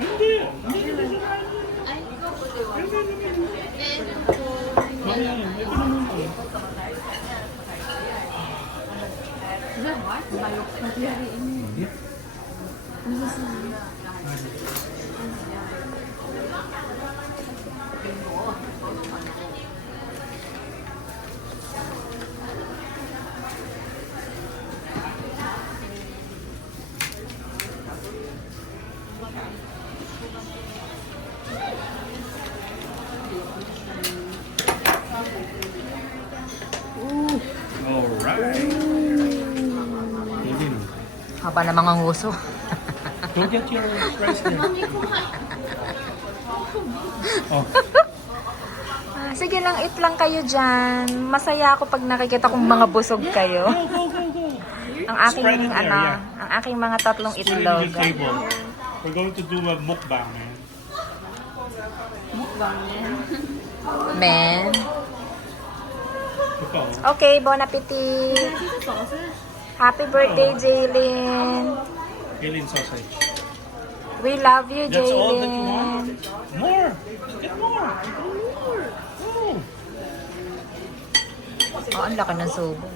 Hindi. Hindi. Mamaya yan. Ito na muna. Alright. Haba na mga nguso. Go get your rice there. Oh. Sige lang, eat lang kayo dyan. Masaya ako pag nakikita kong mga busog kayo. Go, go, go, go. Ang aking, Spread it there, yeah. ang aking mga tatlong Put it on itlog. the table. We're going to do a mukbang, man. Men. Ito. Okay, bon appetit. Happy birthday, Jaylin. Alien sausage. We love you, That's all that you Jaylin. want? More! Get more! More! Oh. Oh, ang laki ng subo.